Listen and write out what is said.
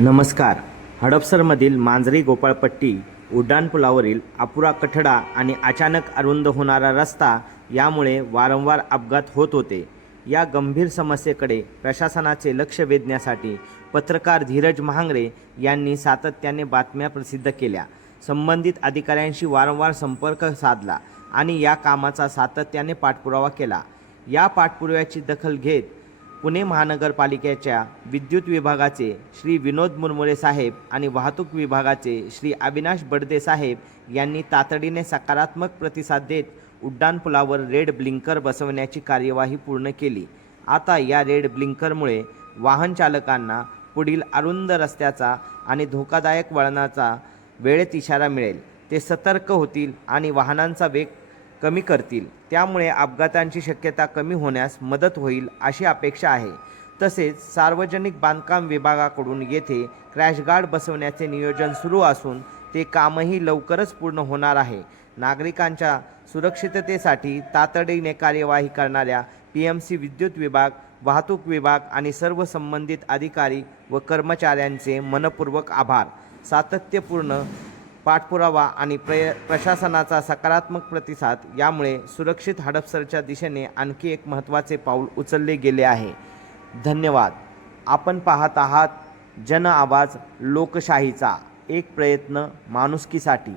नमस्कार. हडपसरमधील मांजरी गोपाळपट्टी उड्डाणपुलावरील अपुरा कठडा आणि अचानक अरुंद होणारा रस्ता यामुळे वारंवार अपघात होत होते. या गंभीर समस्येकडे प्रशासनाचे लक्ष वेधण्यासाठी पत्रकार धीरज महांगरे यांनी सातत्याने बातम्या प्रसिद्ध केल्या. संबंधित अधिकाऱ्यांशी वारंवार संपर्क साधला आणि या कामाचा सातत्याने पाठपुरावा केला. या पाठपुराव्याची दखल घेत पुणे महानगरपालिकेच्या विद्युत विभागाचे श्री विनोद मुरमुरे साहेब आणि वाहतूक विभागाचे श्री अविनाश बडदे साहेब यांनी तातडीने सकारात्मक प्रतिसाद देत उड्डाणपुलावर रेड ब्लिंकर बसवण्याची कार्यवाही पूर्ण केली. आता या रेड ब्लिंकरमुळे वाहन चालकांना पुढील अरुंद रस्त्याचा आणि धोकादायक वळणाचा वेळेत इशारा मिळेल. ते सतर्क होतील आणि वाहनांचा वेग कमी करतील. त्यामुळे अपघातांची शक्यता कमी होण्यास मदत होईल अशी अपेक्षा आहे. तसेच सार्वजनिक बांधकाम विभागाकडून येथे क्रॅश गार्ड बसवण्याचे नियोजन सुरू असून ते कामही लवकरच पूर्ण होणार आहे. नागरिकांच्या सुरक्षिततेसाठी तातडीने कार्यवाही करणाऱ्या PMC विद्युत विभाग, वाहतूक विभाग आणि सर्व संबंधित अधिकारी व कर्मचाऱ्यांचे मनपूर्वक आभार. सातत्यपूर्ण पाठपुरावा आणि प्रशासनाचा सकारात्मक प्रतिसाद यामुळे सुरक्षित हडपसरच्या दिशेने आणखी एक महत्त्वाचे पाऊल उचलले गेले आहे. धन्यवाद. आपण पाहत आहात जन आवाज, लोकशाहीचा एक प्रयत्न माणुसकीसाठी.